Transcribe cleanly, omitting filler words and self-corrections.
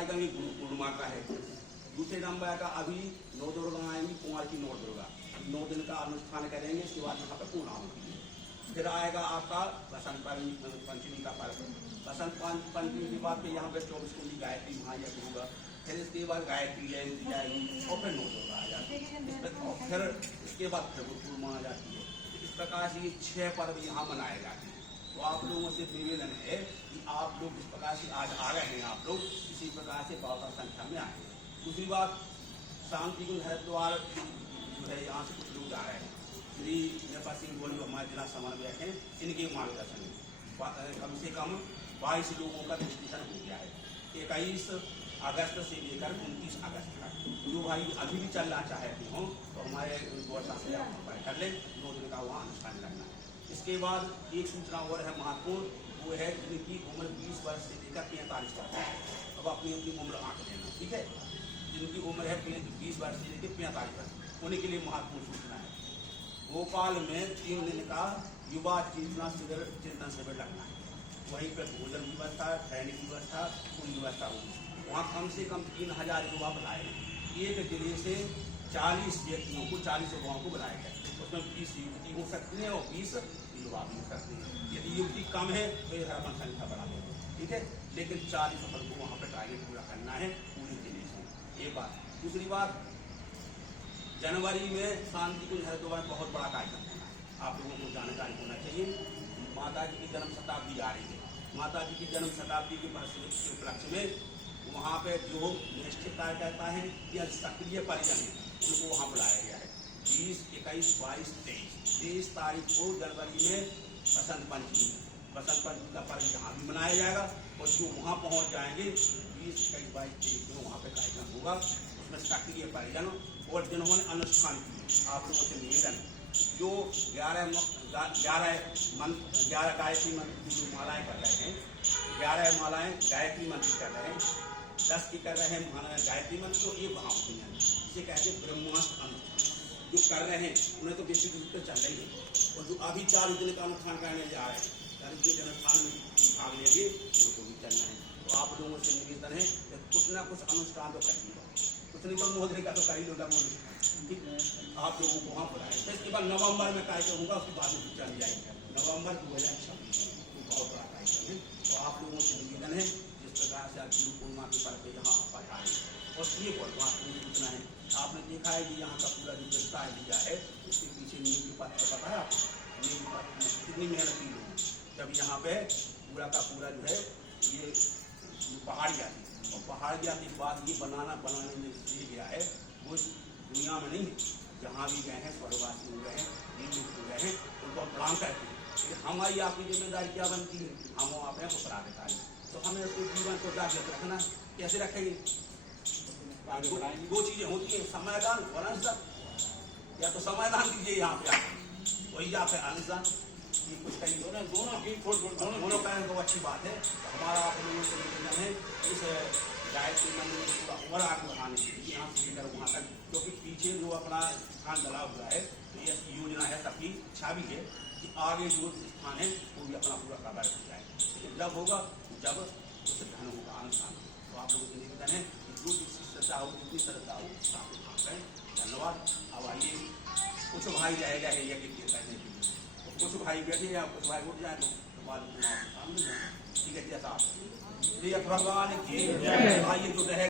आएगा ये गुरु पूर्णिमा का है। दूसरे नंबर आएगा अभी 9 दुर्गा आएंगी, कुमार की 9 दुर्गा, 9 दिन का अनुष्ठान करेंगे। इसके बाद यहाँ पर पूर्णाहुति। फिर आएगा आपका बसंत पंचमी का पर्व। बसंत पंचमी के बाद फिर यहाँ पे 24 कुंडी गायत्री महायज्ञ होगा। फिर इसके बाद गायत्री जयंती आएगी और फिर 9 दुर्गा आ जाती है। और फिर इसके बाद फिर पूर्णिमा आ जाती है। इस प्रकार से ये 6 पर्व यहाँ मनाए जाते हैं। तो आप लोगों से निवेदन है कि आप लोग इस प्रकार से आज आ रहे हैं, आप लोग इसी प्रकार से बहुत संख्या में आए। दूसरी बात, शांति कुंज हरिद्वार जो है यहाँ से कुछ लोग जा रहे हैं। श्री नेपाल सिंह गोल जो हमारे जिला समन्वयक हैं, इनके मार्गदर्शन में कम से कम 22 लोगों का रजिस्ट्रेशन हो गया है। 21 अगस्त से लेकर 29 अगस्त तक। जो भाई अभी भी चलना चाहते हों तो हमारे गौरसा से आप कर लें। 2 दिन का वहाँ अनुष्ठान लगना है। इसके बाद एक सूचना और है महत्वपूर्ण, वो है जिनकी उम्र 20 वर्ष से लेकर 45 तक है। अब अपनी अपनी उम्र आंक लेना, ठीक है। जिनकी उम्र है 20 वर्ष से लेकर 45 वर्ष, उन्हीं के लिए महत्वपूर्ण सूचना है। भोपाल में 3 दिन का युवा चिंतन शिविर लगना है। वहीं पर भोजन की व्यवस्था, रहने की व्यवस्था, पूरी व्यवस्था होगी। वहाँ कम से कम 3000 युवा बुलाए गए। एक जिले से 40 व्यक्तियों को, 40 युवाओं को बुलाया गया। उसमें 20 युवती हो सकती हैं और 20 युवा भी हो सकते हैं। यदि युवती कम है तो ये अपन संख्या बढ़ा देंगे, ठीक है। लेकिन 40 अपन को वहाँ पर टारगेट पूरा करना है पूरे जिले से। एक बात। दूसरी बात, जनवरी में शांति कुंज हरिद्वार में बहुत बड़ा कार्यक्रम होना है। आप लोगों को जानकारी होना चाहिए। माता जी की जन्म शताब्दी आ रही है। माता जी की जन्म शताब्दी के उपलक्ष्य में वहाँ पे जो निष्ठित कार्यकर्ता है या सक्रिय परिजन है, उनको वहाँ बुलाया गया है। 20, 21, 22, 23 तारीख को जनवरी में बसंत पंचमी का पर्व यहाँ भी मनाया जाएगा। और जो वहाँ पहुँच जाएंगे 20, 21, 22, 23 को वहाँ पे कार्यक्रम होगा। उसमें सक्रिय परिजन और जिन्होंने अनुष्ठान किए, आप लोगों से निवेदन है, जो 11 गायत्री मंत्र की जो मालाएं कर रहे हैं, 11 मालाएं गायत्री मंत्र कर रहे हैं, 10 की कर रहे हैं गायत्री मंत्र, तो ये वहाँ होते हैं। इसे कहते हैं ब्रह्मास्त्र अनुष्ठान। जो कर रहे हैं उन्हें तो विशुद्ध रूप से चल रही है। और जो अभी 4 दिन का अनुष्ठान करने जा रहे हैं, 4 दिन के अनुष्ठान में भाग लेंगे, उनको भी चलना है। तो आप लोगों से निवेदन है कि कुछ ना कुछ अनुष्ठान तो करिए। कुछ नहीं तो मोहरे का तो कर ही लो, ठीक है। आप लोगों को वहाँ बुलाए। तो इसके बाद नवंबर में कार्यक्रम होगा, उसके बाद में चल जाएगा। नवंबर 2026 बहुत बड़ा कार्यक्रम है। तो आप लोगों से निवेदन है जिस प्रकार से आप गुरु पूर्णिमा के पर्व पे यहाँ पर आए। और ये महत्वपूर्ण सूचना है, आपने देखा है कि यहाँ का पूरा जो विस्तार दिया है, उसके पीछे नींव की पत्र पता है आपको? नींव की पत्र कितनी मेहनत की लोग जब यहाँ पे पूरा का पूरा जो है ये पहाड़ जाती है। और पहाड़ जाने के बाद ये बनाने में ये गया है, वो दुनिया में नहीं है। जहाँ भी गए हैं स्वर्गवासी हो गए हैं, लोग हो गए हैं, उनको प्रणाम करते हैं। हमारी आपकी जिम्मेदारी क्या बनती है? हम आप हैं उत्तराधिकारी, तो हमें उसके जीवन को जागृत रखना। कैसे रखेंगे? 2 चीजें होती है, समयदान और अंशदान। या तो समयदान दीजिए यहाँ पे आप, वही या फिर अंशदान, कुछ कहीं दोनों कहें तो अच्छी बात है। तो हमारा आप लोगों से निवेदन है इस गायत्री मंदिर का और आगे बढ़ाने के लिए यहाँ से लेकर वहाँ तक, क्योंकि पीछे जो अपना स्थान डला हुआ है, तो ये योजना है, सबकी इच्छा भी है कि आगे जो स्थान है वो भी अपना पूरा कवर हो जाए। लेकिन जब होगा जब उस धन होगा अनुष्ठान। तो आप लोगों से निवेदन है कि जो जिसकी श्रद्धा हो, जितनी श्रद्धा हो करें। धन्यवाद। अब आइए, कुछ भाई रह गए यज्ञ करने के लिए, कुछ भाई बैठे या कुछ भाई उठ जाए तो बाद में सामने जाए, ठीक है। जैसा भगवान की आइए तो रहे